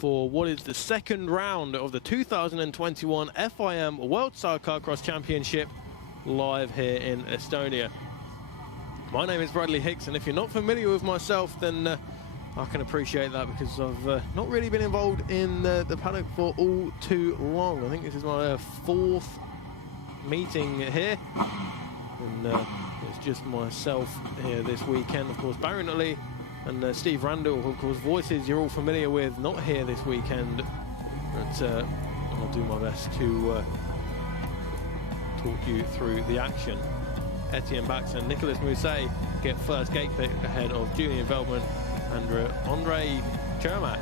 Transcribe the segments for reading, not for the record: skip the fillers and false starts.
for what is the second round of the 2021 FIM World Sidecarcross Championship live here in Estonia. My name is Bradley Hicks, and if you're not familiar with myself, then I can appreciate that, because I've not really been involved in the paddock for all too long. I think this is my fourth meeting here, and it's just myself here this weekend. Of course, Barry Nutley and Steve Randall, of course, voices you're all familiar with, not here this weekend, but I'll do my best to talk you through the action. Etienne Bax and Nicolas Mousset get first gate pick ahead of Julian Veldman and Andre Chermak.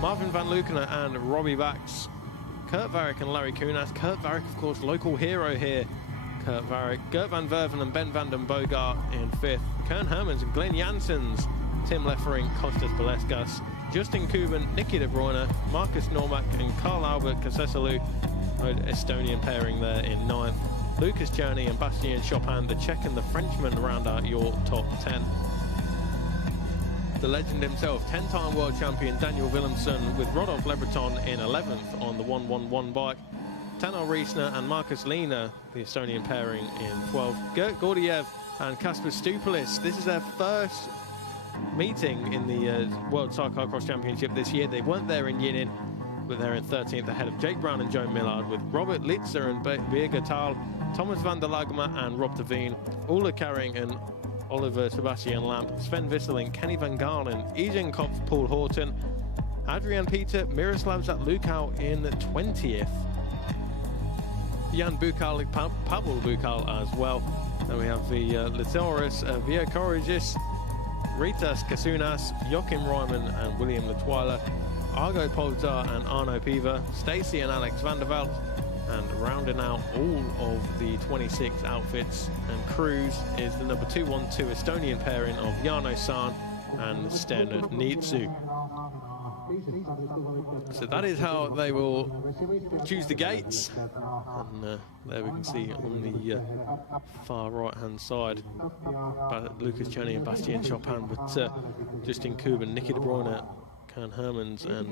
Marvin van Luckener and Robbie Bax. Kurt Varrick and Larry Kunas. Kurt Varrick, of course, local hero here. Kurt Varrick, Gert van Verven and Ben van den Bogart in fifth. Kern Hermans and Glenn Janssens. Tim Leffering, Kostas Baleskas, Justin Kuban, Nicky de Bruyne, Marcus Normack and Carl Albert Kaseselu. Estonian pairing there in ninth. Lucas Czerny and Bastien Chopin, the Czech and the Frenchman, round out your top 10. The legend himself, 10-time world champion Daniel Willemsen with Rodolphe Lebreton in 11th on the 111 bike. Tanar Riesner and Marcus Lehner, the Estonian pairing, in 12th. Gert Gordiev and Kasper Stupelis. This is their first meeting in the World Sidecarcross Championship this year. They weren't there in Yinin, but they're in 13th ahead of Jake Brown and Joe Millard, with Robert Litzer and Birger Tal, Thomas van der Lagma and Rob de Veen, Ola Carring and Oliver Sebastian Lamp, Sven Visseling, Kenny Van Galen, Egan Kopf, Paul Horton, Adrian Peter, Miroslav Zatlukau in 20th. Jan Bukal, Pavel Bukal as well. Then we have the Litoris, Via Corrigis, Ritas Kasunas, Joachim Ryman and William Latweiler, Argo Polzar and Arno Piva, Stacey and Alex van der Veld, and rounding out all of the 26 outfits and crews is the number 212 Estonian pairing of Jarno Saan and Sten Niitsu. So that is how they will choose the gates, and there we can see on the far right hand side Lucas Czerny and Bastien Chopin, but Justin Kuban, Nicky de Bruyne, Kern Hermans and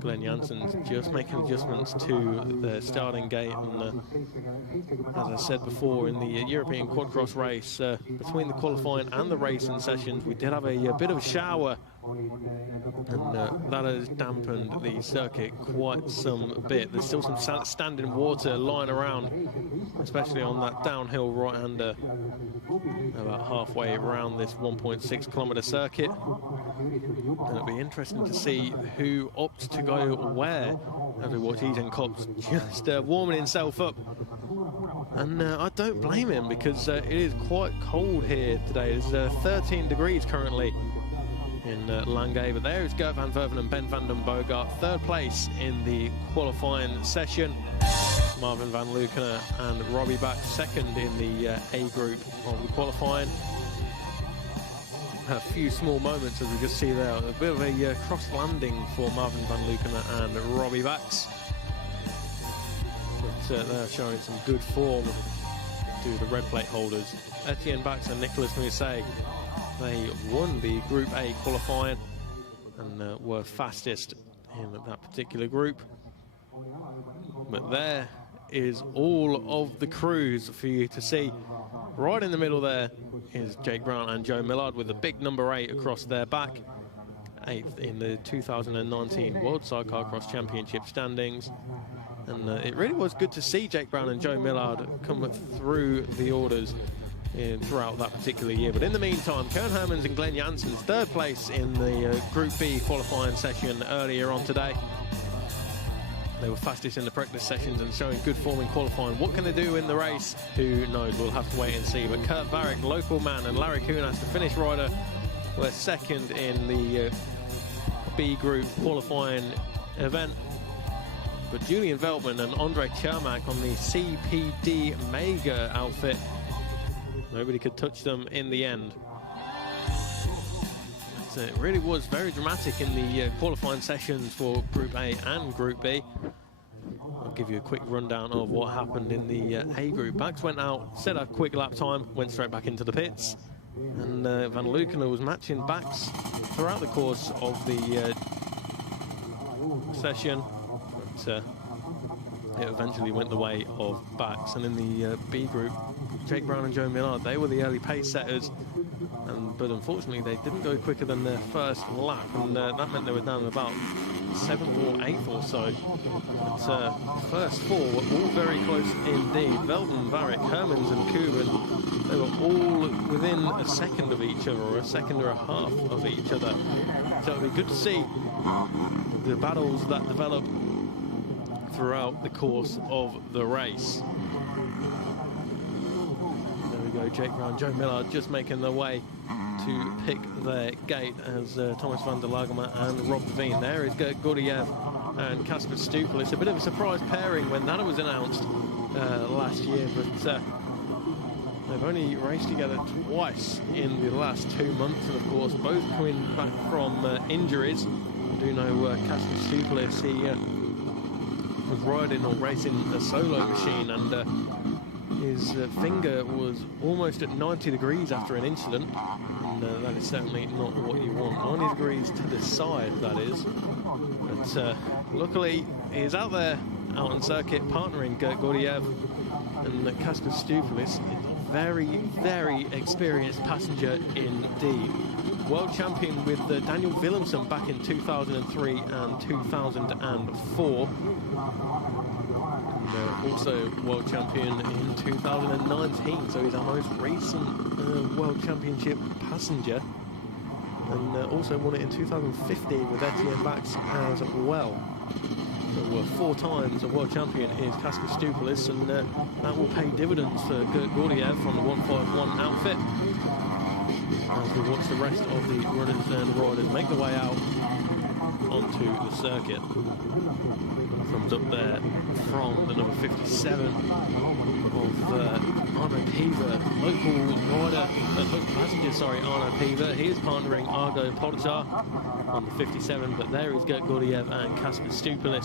Glenn Janssens just making adjustments to their starting gate. And as I said before, in the European Quadcross race, between the qualifying and the racing sessions, we did have a bit of a shower, and that has dampened the circuit quite some bit. There's still some standing water lying around, especially on that downhill right-hander about halfway around this 1.6 kilometre circuit. And it'll be interesting to see who opts to go where as we watch Egan Kopf just warming himself up. And I don't blame him, because it is quite cold here today. It's 13 degrees currently in Lange, but there is Gert van Verven and Ben van den Bogart, third place in the qualifying session. Marvin van Luckener and Robbie Bax second in the A group of the qualifying. A few small moments as we just see there, a bit of a cross landing for Marvin van Luckener and Robbie Bax, but they're showing some good form to the red plate holders. Etienne Bax and Nicolas Mousset, they won the Group A qualifying and were fastest in that particular group. But there is all of the crews for you to see. Right in the middle there is Jake Brown and Joe Millard with the big number 8 across their back. 8th in the 2019 World Sidecarcross Championship standings. And it really was good to see Jake Brown and Joe Millard come through the orders throughout that particular year. But in the meantime, Kern Hermans and Glenn Janssens, third place in the Group B qualifying session earlier on today. They were fastest in the practice sessions and showing good form in qualifying. What can they do in the race? Who knows? We'll have to wait and see. But Kurt Varrick, local man, and Larry Kunas, the Finnish rider, were second in the B group qualifying event. But Julian Veldman and Andre Chermak on the CPD Mega outfit, nobody could touch them in the end. But it really was very dramatic in the qualifying sessions for Group A and Group B. I'll give you a quick rundown of what happened in the A group. Bax went out, set a quick lap time, went straight back into the pits. And Van Luckener was matching Bax throughout the course of the session, but it eventually went the way of Bax. And in the B group, Jake Brown and Joe Millard, they were the early pace setters, but unfortunately they didn't go quicker than their first lap, and that meant they were down about 7th or 8th or so. But first four were all very close indeed. Veltman, Varick, Hermans and Kuban, they were all within a second of each other, or a second or a half of each other. So it'll be good to see the battles that develop throughout the course of the race. There we go, Jake Brown, Joe Millard just making their way to pick their gate as Thomas van der Lagerma and Rob Devine. There is Gert Gurdjieff and Kasper Stupel. It's a bit of a surprise pairing when that was announced last year, but they've only raced together twice in the last 2 months, and of course both coming back from injuries. I do know Kasper Stupel, he was riding or racing a solo machine, and his finger was almost at 90 degrees after an incident, and that is certainly not what you want. 90 degrees to the side, that is. But luckily, he's out there, out on circuit, partnering Gert Gurdjieff, and Kasper Stupel is a very, very experienced passenger indeed. World champion with Daniel Willemsen back in 2003 and 2004. Also world champion in 2019, so he's our most recent world championship passenger, and also won it in 2015 with Etienne Bax as well. So 4 times a world champion is Kasper Stupel, and that will pay dividends for Gert Gurdjieff on the 151 outfit as we watch the rest of the runners and riders make their way out onto the circuit. Comes up there from the number 57 of Arno Piva, local passenger, Arno Piva. He is partnering Argo Pogačar on the 57, but there is Gert Gurdjieff and Kasper Stupel.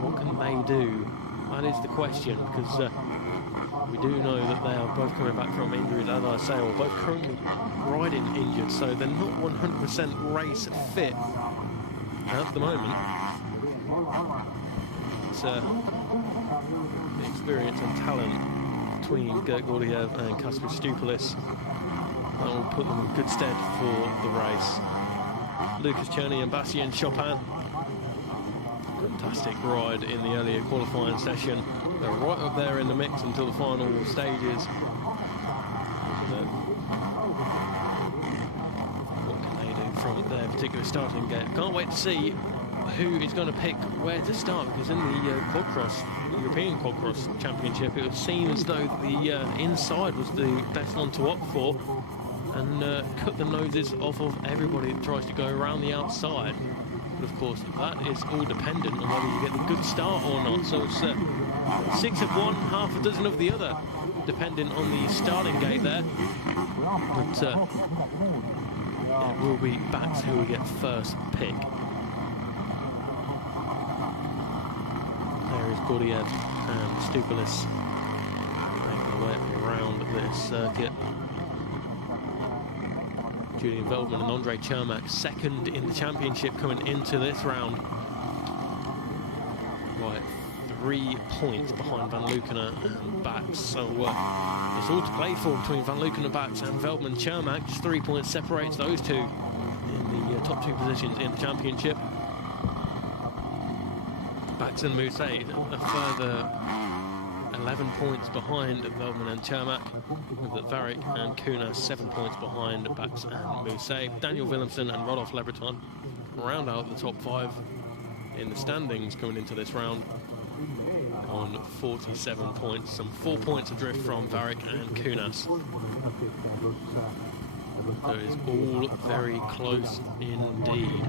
What can they do? That is the question, because we do know that they are both coming back from injuries, as I say, or both currently riding injured, so they're not 100% race fit at the moment. It's the experience and talent between Gert Gurdjieff and Kasper Stupel that will put them in good stead for the race. Lucas Cherney and Bastien Chopin, fantastic ride in the earlier qualifying session. They're right up there in the mix until the final stages. What can they do from their particular starting gate? Can't wait to see who is going to pick where to start, because in the European Quadcross Championship, it was seen as though the inside was the best one to opt for, and cut the noses off of everybody that tries to go around the outside. But of course, that is all dependent on whether you get the good start or not. So it's 6 of one, half a dozen of the other, depending on the starting gate there. But it will be Bax who will get first pick. There is Gurdjieff and Stupel making their way around this circuit. Julian Veltman and Andre Chermak second in the championship coming into this round. Right, 3 points behind Van Lukenen and Bax. So it's all to play for between Van Lukenen, Bax and Veltman Chermak. Just 3 points separates those two in the top 2 positions in the championship. Bax and Mousset a further 11 points behind Veltman and Chermak, with Varick and Kunas 7 points behind Bax and Mousset. Daniel Willemsen and Rodolphe Lebreton round out the top 5 in the standings coming into this round on 47 points, some 4 points adrift from Varick and Kunas. So it's all very close indeed.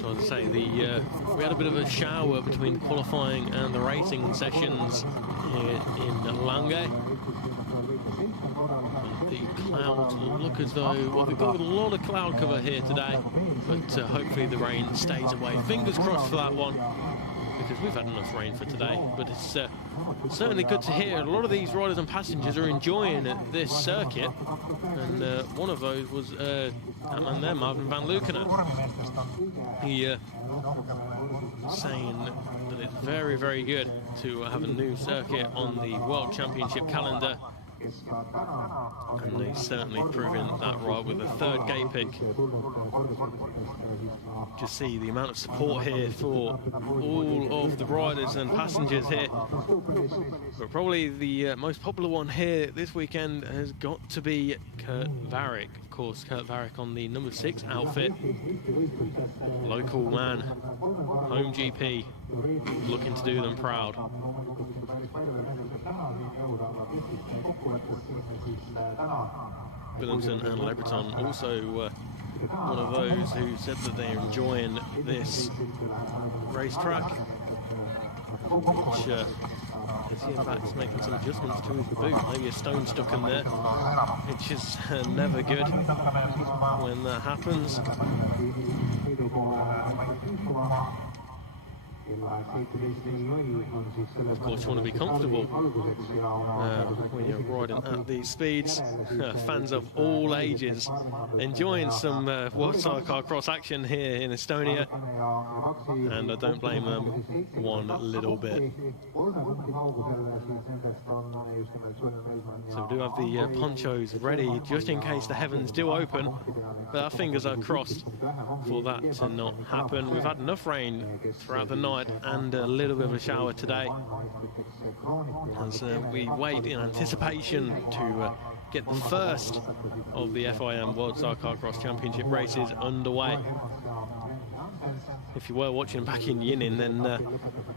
So as I say, we had a bit of a shower between the qualifying and the racing sessions here in Lange. The clouds look as though, well, we've got a lot of cloud cover here today, but hopefully the rain stays away. Fingers crossed for that one, because because we've had enough rain for today, but it's certainly good to hear a lot of these riders and passengers are enjoying this circuit, and one of those was that man there, Marvin van Leeuwen. He saying that it's very, very good to have a new circuit on the World Championship calendar, and they've certainly proven that right with the third gate pick. Just see the amount of support here for all of the riders and passengers here, but probably the most popular one here this weekend has got to be Kurt Varick. Of course, Kurt Varick on the number 6 outfit, local man, home GP, looking to do them proud. Williamson and Lebreton also one of those who said that they're enjoying this racetrack, which Back's making some adjustments to his boot, maybe a stone stuck in there, which is never good when that happens. Of course, you want to be comfortable when you're riding at these speeds. Fans of all ages enjoying some World Sidecarcross action here in Estonia, and I don't blame them one little bit. So we do have the ponchos ready just in case the heavens do open, but our fingers are crossed for that to not happen. We've had enough rain throughout the night and a little bit of a shower today, as we wait in anticipation to get the first of the FIM World Sidecarcross Championship races underway. If you were watching back in Yinin, then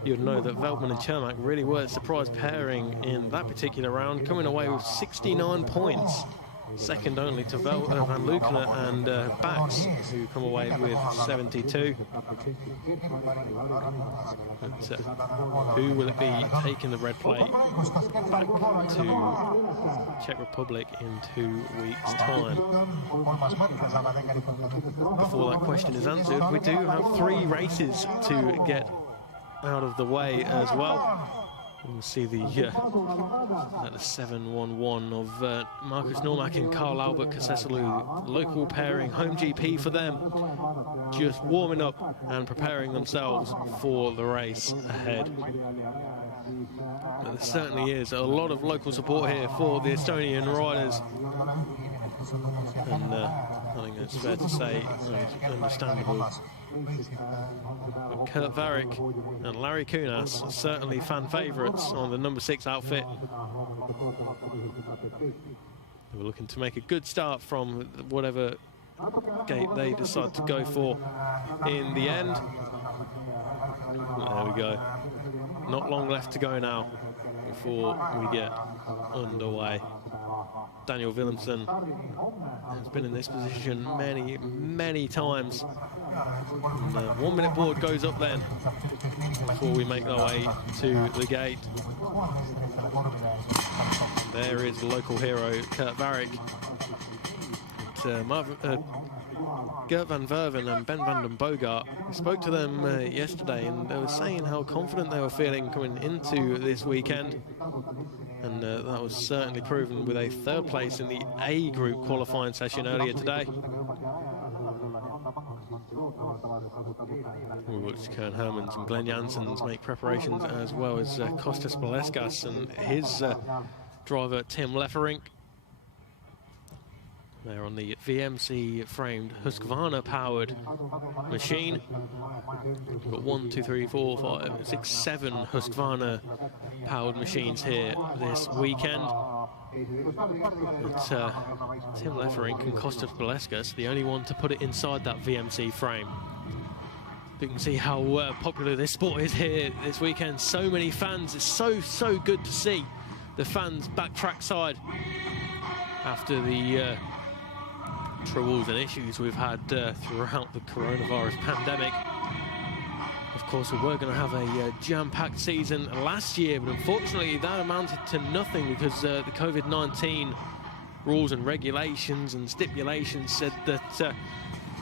you'd know that Veldman and Cermak really were a surprise pairing in that particular round, coming away with 69 points. Second only to Van Leeuwen and Bax, who come away with 72. But who will it be taking the red plate back to Czech Republic in 2 weeks' time? Before that question is answered, we do have 3 races to get out of the way as well. We'll see the 7-1-1 of Marcus Normack and Carl Albert Kasesolu, local pairing, home GP for them, just warming up and preparing themselves for the race ahead. But there certainly is a lot of local support here for the Estonian riders, and I think it's fair to say it's understandable. But Kurt Varick and Larry Kunas are certainly fan favourites on the number 6 outfit. We're looking to make a good start from whatever gate they decide to go for in the end. There we go. Not long left to go now before we get underway. Daniel Willemsen has been in this position many, many times. And the 1 minute board goes up then before we make our way to the gate. There is the local hero, Kurt Varick. Gert van Verven and Ben van den Bogart. We spoke to them yesterday, and they were saying how confident they were feeling coming into this weekend. And that was certainly proven with a 3rd place in the A group qualifying session earlier today. We watched Kern Hermans and Glenn Janssens make preparations, as well as Kostas Baleskas and his driver Tim Leferink. They're on the VMC framed Husqvarna powered machine. We've got 1, 2, 3, 4, 5, 6, 7 Husqvarna powered machines here this weekend. But Tim Leferink and Kostas Baleskas, the only one to put it inside that VMC frame. You can see how popular this sport is here this weekend. So many fans. It's so good to see the fans back trackside after the troubles and issues we've had throughout the coronavirus pandemic. Of course, we were going to have a jam-packed season last year, but unfortunately that amounted to nothing because the COVID-19 rules and regulations and stipulations said that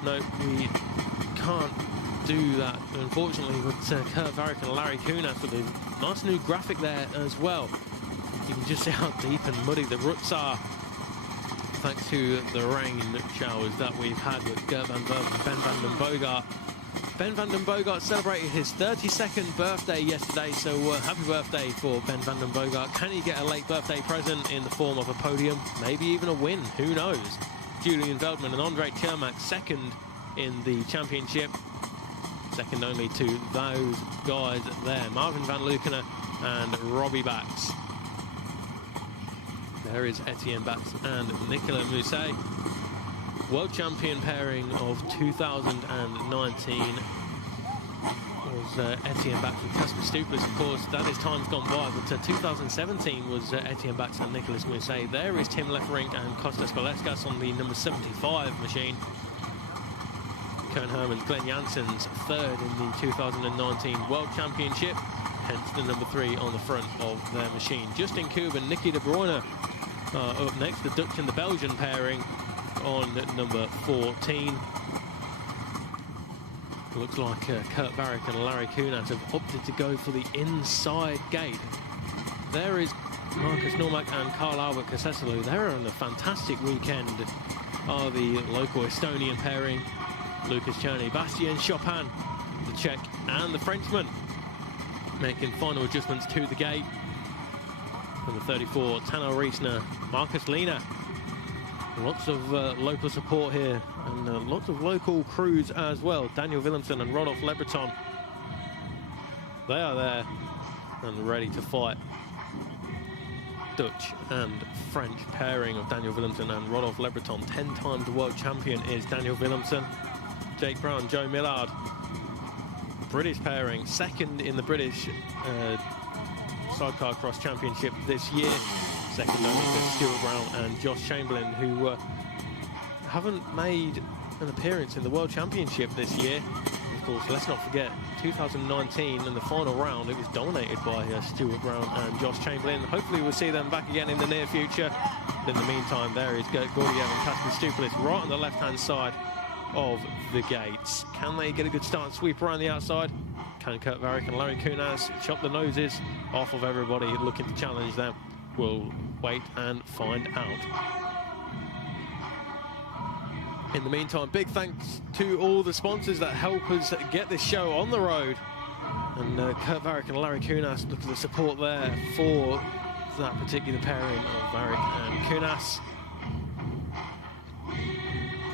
no, we can't do that, unfortunately, with Kurt Varick and Larry Kunas with a nice new graphic there as well. You can just see how deep and muddy the ruts are, thanks to the rain showers that we've had with Gert van Verven and Ben van den Bogart. Ben van den Bogart celebrated his 32nd birthday yesterday, so happy birthday for Ben van den Bogart. Can he get a late birthday present in the form of a podium, maybe even a win? Who knows? Julian Veldman and Andre Cermak second in the championship, second only to those guys there, Marvin van Leeuwen and Robbie Bax. There is Etienne Bax and Nicolas Mousset. World champion pairing of 2019 was Etienne Bax and Casper Stuplis. Of course, that is time's gone by, but 2017 was Etienne Bax and Nicolas Mousset. There is Tim Leferink and Kostas Valeskas on the number 75 machine. Kern Hermans, Glenn Janssens third in the 2019 World Championship, hence the number 3 on the front of their machine. Justin Koop and Nicky de Bruyne up next, the Dutch and the Belgian pairing on number 14. Looks like Kurt Varick and Larry Kunas have opted to go for the inside gate. There is Marcus Normack and Carl Albert Kaseselu. They're on a fantastic weekend. Are the local Estonian pairing, Lucas Czerny, Bastien Chopin, the Czech and the Frenchman, making final adjustments to the gate. From the 34, Tano Riesner, Marcus Lehner. Lots of local support here, and lots of local crews as well. Daniel Willemsen and Rodolphe Lebreton. They are there and ready to fight. Dutch and French pairing of Daniel Willemsen and Rodolphe Lebreton. 10 times the world champion is Daniel Willemsen. Jake Brown, Joe Millard. British pairing, second in the British Sidecar Cross Championship this year. Second only to Stuart Brown and Josh Chamberlain, who haven't made an appearance in the World Championship this year. Of course, let's not forget, 2019 in the final round, it was dominated by Stuart Brown and Josh Chamberlain. Hopefully we'll see them back again in the near future. In the meantime, there is Gordiev and Casper Stuplis right on the left-hand side of the gates. Can they get a good start and sweep around the outside? Can Kurt Varick and Larry Kunas chop the noses off of everybody looking to challenge them? We'll wait and find out. In the meantime, big thanks to all the sponsors that help us get this show on the road. And Kurt Varick and Larry Kunas, look at the support there for that particular pairing of Varick and Kunas.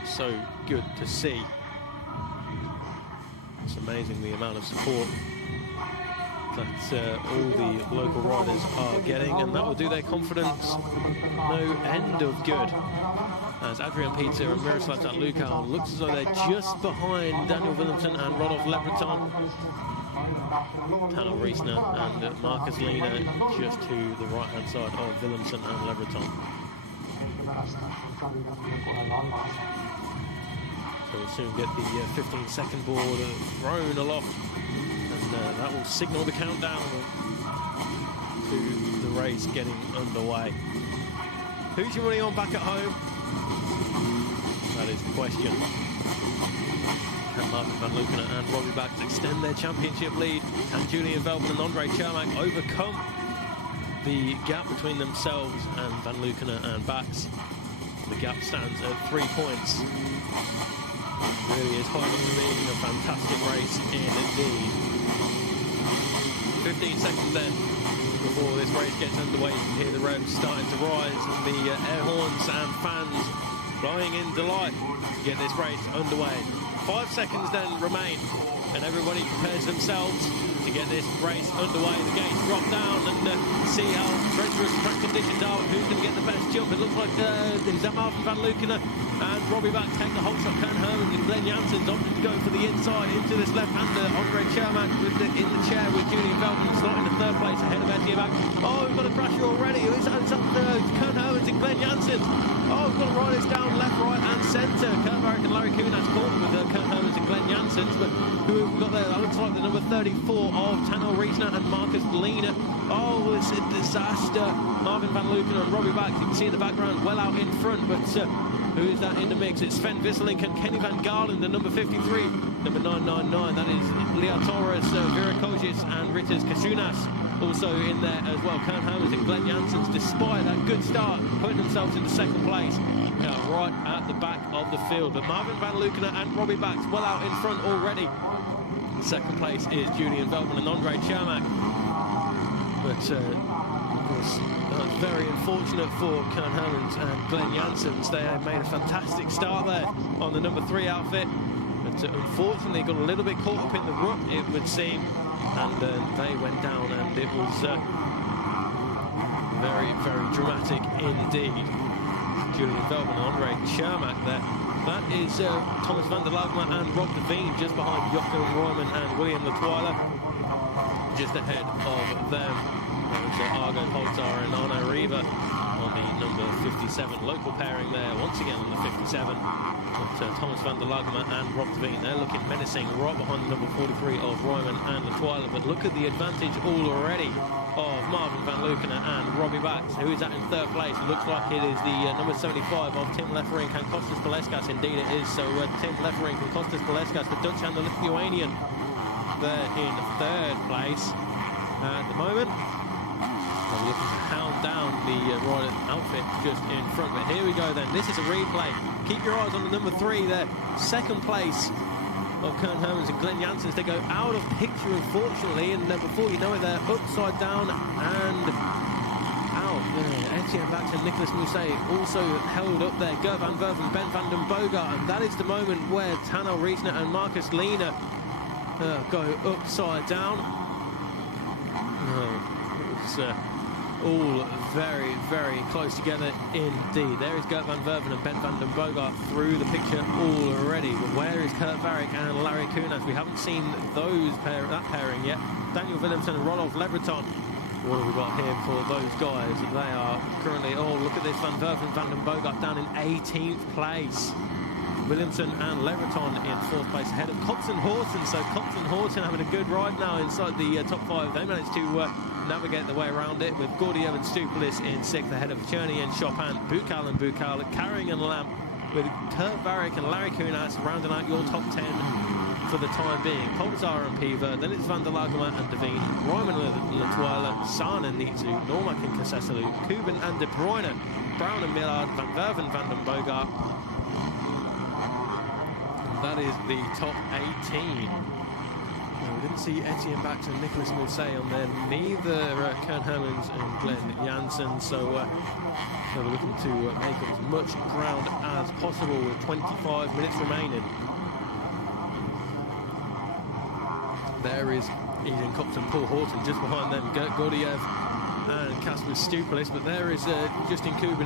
So good to see. It's amazing the amount of support that all the local riders are getting, and that will do their confidence no end of good. As Adrian Peter and Miroslav Zatluka looks as though they're just behind Daniel Willemsen and Rodolphe Lebreton. Tano Riesner and Marcus Lehner just to the right-hand side of Willemsen and Lebreton. So we'll soon get the 15-second board thrown aloft, and that will signal the countdown to the race getting underway. Who's your money on back at home? That is the question. Can Marvin van Leeuwen and Robbie Bax extend their championship lead? Can Julian Veldman and Andre Cermak overcome the gap between themselves and van Leeuwen and Bax? The gap stands at 3 points. It really is high up to being a fantastic race indeed. 15 seconds then before this race gets underway. You can hear the revs starting to rise and the air horns and fans blowing in delight to get this race underway. 5 seconds then remain, and everybody prepares themselves to get this race underway. The gates drop down and see how treacherous track conditions are. Who's going to get the best jump? It looks like Marvin van Leeuwen and Robbie Bax take the whole shot. Kern Hermans and Glenn Janssens opted to go for the inside into this left-hander. Andre Cermak in the chair with Julian Veldman starting to third place ahead of Etienne Bax. Oh, we've got a crasher already. It's up Kern Hermans and Glenn Janssens. Oh, we've got riders down left, right and centre. Kurt Varick and Larry Kunas cornered with Kern Hermans and Glenn Janssens. But who have we got there? That looks like the number 34 of Tano Riesner and Marcus Lehner. Oh, it's a disaster. Marvin van Leeuwen and Robbie Bax, you can see in the background, well out in front, but Who is that in the mix? It's Sven Visselink and Kenny Van Garland, the number 53. Number 999, that is Lea Torres, Vera Kojic and Ritas Kasunas. Also in there as well, Kern Hermans and Glenn Janssens, despite that good start, putting themselves into second place. Right at the back of the field. But Marvin Van Lukenen and Robbie Bax well out in front already. Second place is Julian Veltman and Andre Chermak. But of course, very unfortunate for Kern Hermans and Glenn Janssens. They made a fantastic start there on the number 3 outfit. But unfortunately got a little bit caught up in the rut, it would seem. And they went down, and it was very, very dramatic indeed. Julian Veltman and Andre Chermak there. That is Thomas van der Lagma and Rob Devine just behind Jochen Royman and William Latweiler. Just ahead of them, Argo Poltar and Arno Riva on the number 57. Local pairing there once again on the 57. But Thomas van der Lagma and Rob Devine, they're looking menacing right behind the number 43 of Royman and Latweiler. But look at the advantage already of Marvin Van Lukenen and Robbie Bax. Who is that in third place? Looks like it is the number 75 of Tim Lefferink and Kostas Baleskas. Indeed it is. So Tim Lefferink and Kostas Baleskas, the Dutch and the Lithuanian, they're in third place at the moment. They're looking to hound down the Royal outfit just in front. But here we go then. This is a replay. Keep your eyes on the number 3 there. Second place of Kern Hermans and Glenn Janssens. They go out of picture, unfortunately, and before you know it, they're upside down and out. Etienne Bax and Nicolas Mousset also held up there. Gert van Verven, Ben van den Bogart, and that is the moment where Tano Riesner and Marcus Lehner go upside down. It's all very, very close together indeed. There is Gert van Verven and Ben van den Bogart through the picture already. But where is Kurt Varrick and Larry Kunas? We haven't seen that pairing yet. Daniel Williamson and Rolf Lebreton. What have we got here for those guys? They are currently, look at this, Van Verven, Van den Bogart down in 18th place. Williamson and Lebreton in 4th place ahead of Cox and Horton. So Cox and Horton having a good ride now inside the top 5. They managed to navigate the way around it with Gordiev and Stupilis in 6th ahead of Cherny and Chopin, Bukal and Bukal, Carring and Lamb, with Kurt Varrick and Larry Kunas rounding out your top 10 for the time being. Polzar and Piva, then it's Van der Lagma and Devine, Royman and Latweiler, Sahn and Nitsu, Normak and Kaseselu, Kuban and De Bruyne, Brown and Millard, Van Verven, Van den Bogart. And that is the top 18. We didn't see Etienne Bax and Nicolas Mousset on there, neither Kern Hermans and Glenn Janssens, so we're looking to make up as much ground as possible with 25 minutes remaining. There is Ian Cox and Paul Horton just behind them, Gert Gordiev and Kasper Stupilis, but there is Justin Kuban